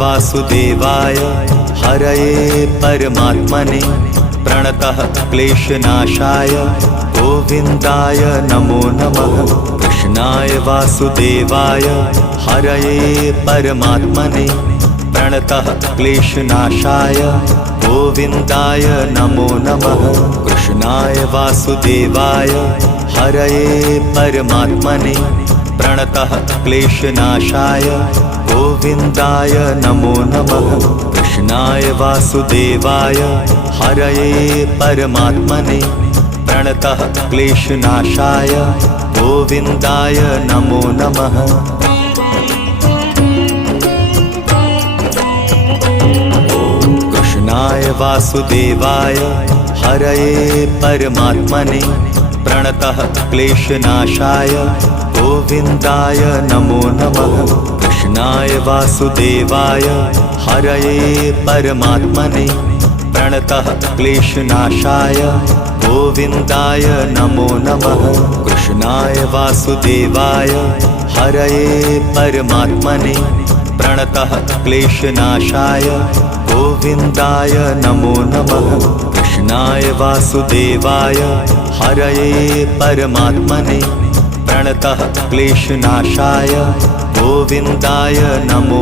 वासुदेवाय हरये परमात्मने प्रणतः क्लेशनाशाय गोविन्दाय नमो नमः। कृष्णाय वासुदेवाय हरये परमात्मने प्रणतः क्लेशनाशाय गोविन्दाय नमो नमः। कृष्णाय वासुदेवाय हरये परमात्मने प्रणतः क्लेशनाशाय गोविन्दाय नमो नमः। कृष्णाय वासुदेवाय हरये परमात्मने प्रणतः क्लेशनाशाय गोविन्दाय नमो नमः। कृष्णाय वासुदेवाय हरये परमात्मने प्रणतः क्लेशनाशाय गोविन्दाय नमो नमः। कृष्णाय वासुदेवाय हरये परमात्मने प्रणतः क्लेशनाशाय गोविन्दाय नमो नमः। कृष्णाय वासुदेवाय हरये परमात्मने प्रणतः क्लेशनाशाय गोविन्दाय नमो नमः। कृष्णाय वासुदेवाय हरये परमात्मने प्रणतः क्लेशनाशाय गोविन्दाय नमो